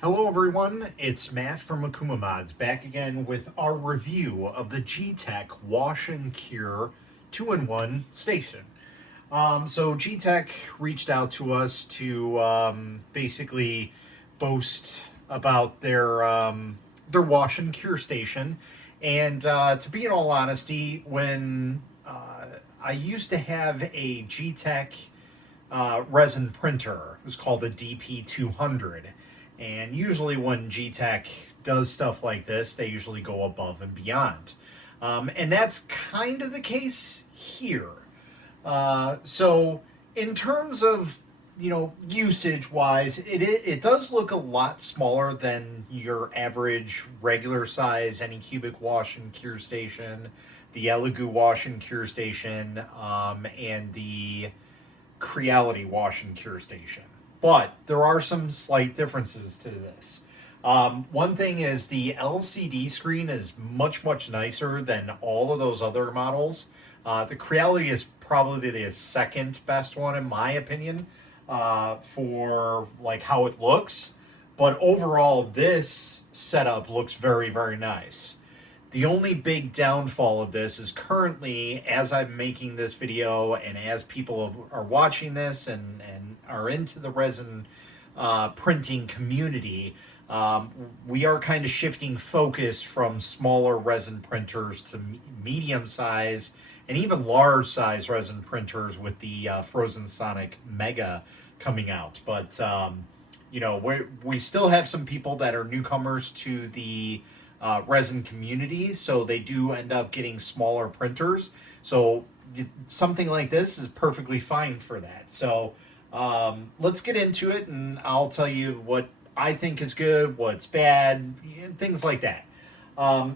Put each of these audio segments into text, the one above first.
Hello everyone, it's Matt from Akumamods back again with our review of the Geeetech Wash and Cure 2-in-1 station. So Geeetech reached out to us to basically boast about their wash and cure station, and to be in all honesty, when I used to have a Geeetech resin printer. It was called the DP200. And usually, when Geeetech does stuff like this, they usually go above and beyond. And that's kind of the case here. So, in terms of usage wise, it does look a lot smaller than your average regular size Anycubic wash and cure station, the Elegoo wash and cure station, and the Creality wash and cure station. But there are some slight differences to this. One thing is the LCD screen is much nicer than all of those other models. The Creality is probably the second best one in my opinion for like how it looks. But overall, this setup looks very nice. The only big downfall of this is currently, as I'm making this video and as people are watching this and are into the resin printing community, we are kind of shifting focus from smaller resin printers to medium size and even large size resin printers with the Frozen Sonic Mega coming out. But, we still have some people that are newcomers to the resin community, so they do end up getting smaller printers. So something like this is perfectly fine for that. So let's get into it, and I'll tell you what I think is good, what's bad, things like that.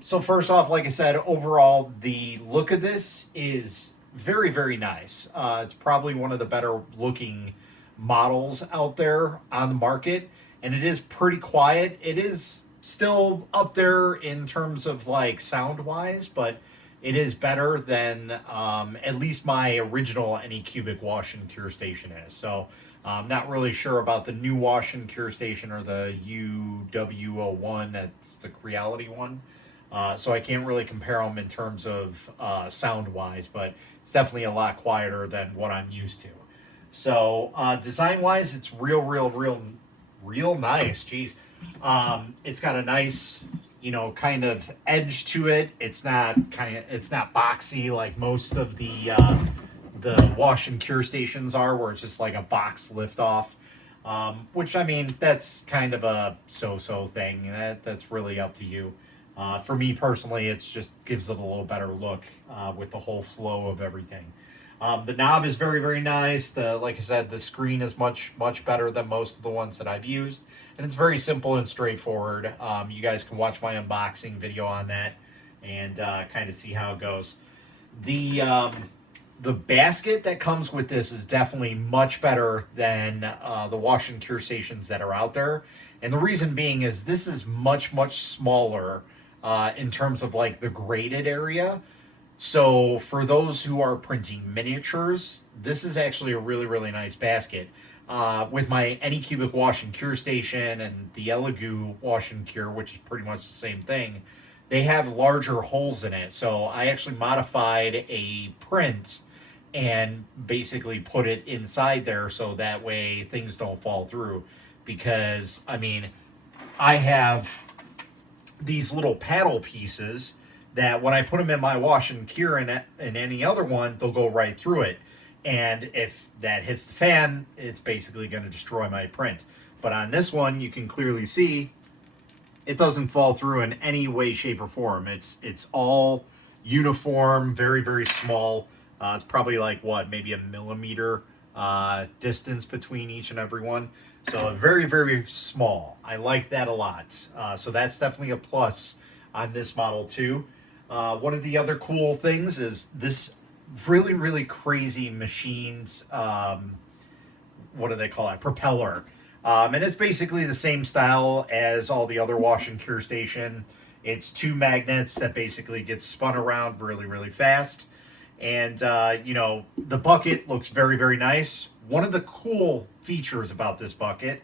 So first off, like I said, overall, the look of this is very nice. It's probably one of the better looking models out there on the market, and it is pretty quiet. It is still up there in terms of like sound wise, but it is better than at least my original Anycubic wash and cure station is. So I'm not really sure about the new wash and cure station or the UW01. That's the Creality one. So I can't really compare them in terms of sound wise, but it's definitely a lot quieter than what I'm used to. So design wise, it's real nice. Jeez. It's got a nice, kind of edge to it. It's not boxy like most of the wash and cure stations are, where it's just like a box lift off. Which, I mean, that's kind of a so-so thing. That's really up to you. For me personally, it's just gives it a little better look with the whole flow of everything. The knob is very nice. Like I said, the screen is much better than most of the ones that I've used, and it's very simple and straightforward. You guys can watch my unboxing video on that and kind of see how it goes. The basket that comes with this is definitely much better than the wash and cure stations that are out there, and the reason being is this is much smaller in terms of like the graded area. So for those who are printing miniatures, this is actually a really nice basket. With my Anycubic wash and cure station and the Elegoo wash and cure, which is pretty much the same thing, they have larger holes in it. So I actually modified a print and basically put it inside there so that way things don't fall through. Because, I mean, I have these little paddle pieces that when I put them in my wash and cure and in any other one, they'll go right through it. And if that hits the fan, it's basically going to destroy my print. But on this one, you can clearly see it doesn't fall through in any way, shape, or form. It's all uniform, very small. It's probably like, what, maybe a millimeter distance between each and every one. So very small. I like that a lot. So that's definitely a plus on this model too. One of the other cool things is this really crazy machines. What do they call it? Propeller. And it's basically the same style as all the other wash and cure station. It's two magnets that basically get spun around really fast. And, the bucket looks very nice. One of the cool features about this bucket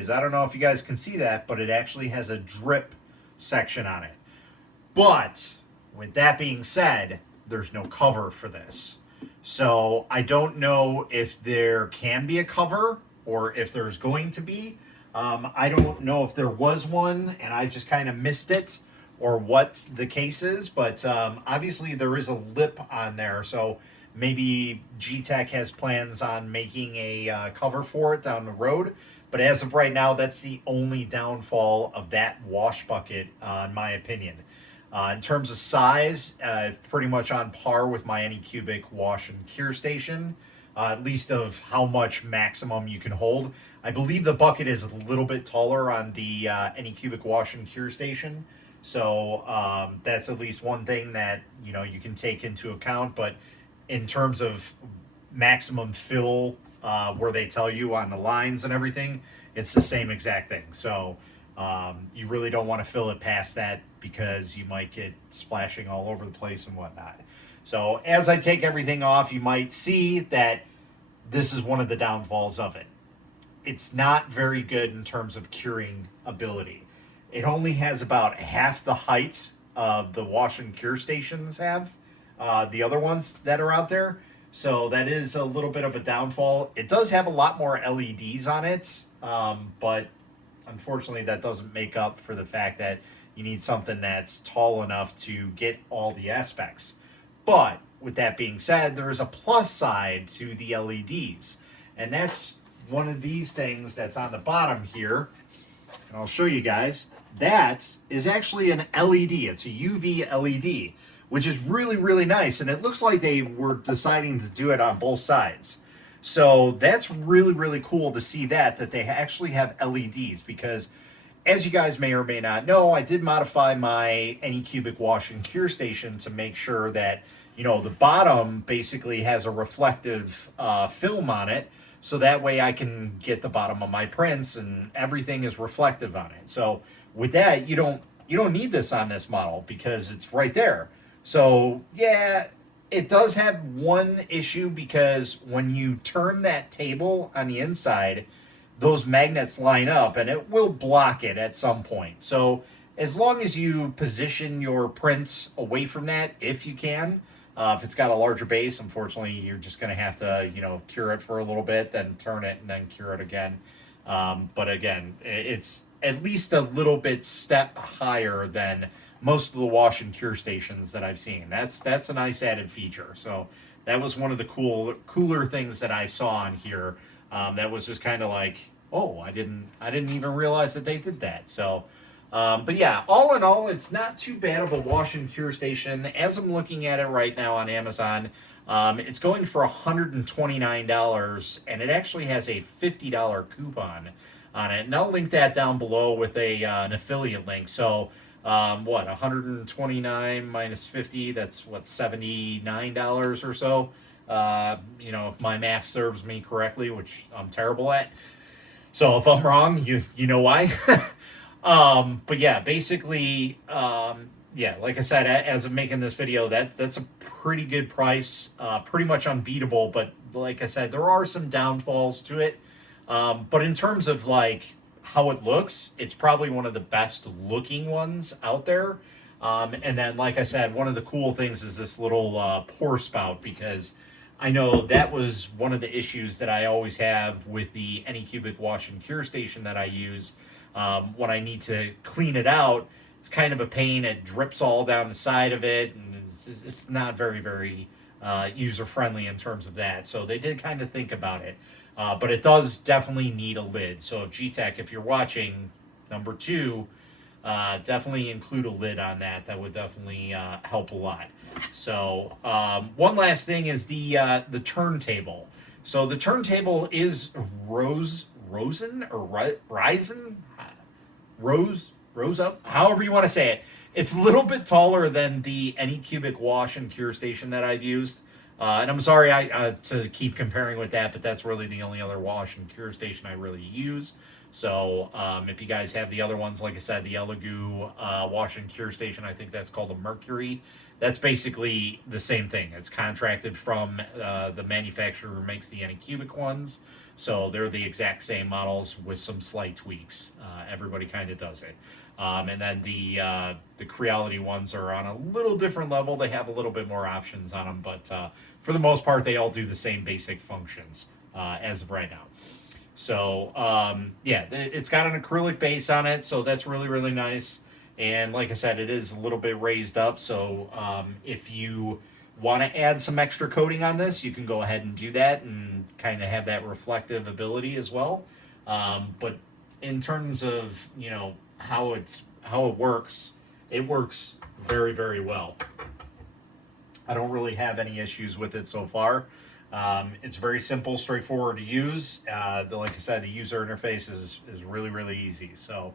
is I don't know if you guys can see that, but it actually has a drip section on it. But with that being said, there's no cover for this. So I don't know if there can be a cover or if there's going to be. I don't know if there was one and I just kind of missed it or what the case is, but obviously there is a lip on there. So maybe Geeetech has plans on making a cover for it down the road. But as of right now, that's the only downfall of that wash bucket, in my opinion. In terms of size, pretty much on par with my Anycubic wash and cure station, at least of how much maximum you can hold. I believe the bucket is a little bit taller on the Anycubic wash and cure station. So that's at least one thing that, you know, you can take into account. But in terms of maximum fill, where they tell you on the lines and everything, it's the same exact thing. So you really don't want to fill it past that because you might get splashing all over the place and whatnot. So as I take everything off, you might see that this is one of the downfalls of it. It's not very good in terms of curing ability. It only has about half the height of the wash and cure stations have, the other ones that are out there. So that is a little bit of a downfall. It does have a lot more LEDs on it, but unfortunately that doesn't make up for the fact that you need something that's tall enough to get all the aspects. But with that being said, there is a plus side to the LEDs, and that's one of these things that's on the bottom here, and I'll show you guys. That is actually an LED. It's a UV LED, which is really, really nice, and it looks like they were deciding to do it on both sides. So that's really, really cool to see that they actually have LEDs, because as you guys may or may not know, I did modify my Anycubic wash and cure station to make sure that, you know, the bottom basically has a reflective film on it, so that way I can get the bottom of my prints and everything is reflective on it. So with that, you don't need this on this model because it's right there. So yeah, it does have one issue, because when you turn that table on the inside, those magnets line up and it will block it at some point. So as long as you position your prints away from that, if you can, if it's got a larger base, unfortunately, you're just going to have to, you know, cure it for a little bit, then turn it and then cure it again. But again, it's at least a little bit step higher than most of the wash and cure stations that I've seen. That's a nice added feature. So that was one of the cooler things that I saw on here. That was just kind of like, oh, I didn't even realize that they did that. So, but yeah, all in all, it's not too bad of a wash and cure station. As I'm looking at it right now on Amazon, it's going for $129, and it actually has a $50 coupon on it. And I'll link that down below with an affiliate link. So, what, 129 minus 50, that's what, $79 or so. You know, if my math serves me correctly, which I'm terrible at. So if I'm wrong, you know why. But yeah, basically, yeah, like I said, as I'm making this video, that's a pretty good price, pretty much unbeatable. But like I said, there are some downfalls to it. But in terms of like how it looks, it's probably one of the best looking ones out there. And then, like I said, one of the cool things is this little pour spout, because I know that was one of the issues that I always have with the Anycubic wash and cure station that I use. When I need to clean it out, it's kind of a pain. It drips all down the side of it, and it's not very, very user-friendly in terms of that. So they did kind of think about it. But it does definitely need a lid. So Geeetech, if you're watching, number 2, definitely include a lid on that. That would definitely help a lot. So one last thing is the turntable. So the turntable is Resin, rose up, however you want to say it. It's a little bit taller than the Anycubic wash and cure station that I've used. And I'm sorry to keep comparing with that, but that's really the only other wash and cure station I really use. So if you guys have the other ones, like I said, the Elegoo wash and cure station, I think that's called a Mercury. That's basically the same thing. It's contracted from the manufacturer who makes the Anycubic ones. So they're the exact same models with some slight tweaks. Everybody kind of does it. And then the Creality ones are on a little different level. They have a little bit more options on them, but for the most part, they all do the same basic functions as of right now. So yeah, it's got an acrylic base on it, so that's really really nice. And like I said, it is a little bit raised up. So if you want to add some extra coating on this, you can go ahead and do that and kind of have that reflective ability as well. But in terms of how it works very very well. I don't really have any issues with it so far. It's very simple, straightforward to use. Like I said, the user interface is really really easy. So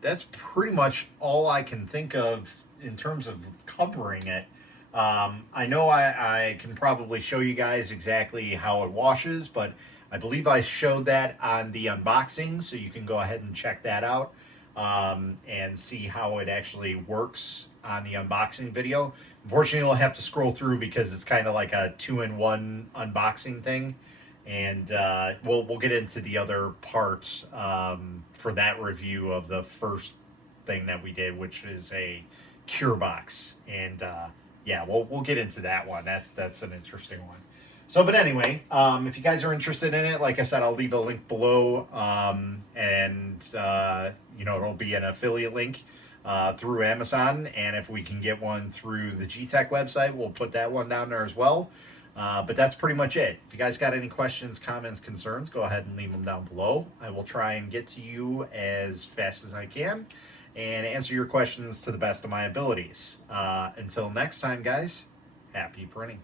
that's pretty much all I can think of in terms of covering it. I know I can probably show you guys exactly how it washes, but I believe I showed that on the unboxing, so you can go ahead and check that out and see how it actually works on the unboxing video. Unfortunately, you'll have to scroll through because it's kind of like a 2-in-1 unboxing thing. And we'll get into the other parts for that review of the first thing that we did, which is a cure box. And yeah, we'll get into that one. That's an interesting one. So, but anyway, if you guys are interested in it, like I said, I'll leave a link below, and it'll be an affiliate link through Amazon. And if we can get one through the Geeetech website, we'll put that one down there as well. But that's pretty much it. If you guys got any questions, comments, concerns, go ahead and leave them down below. I will try and get to you as fast as I can and answer your questions to the best of my abilities. Until next time, guys, happy printing.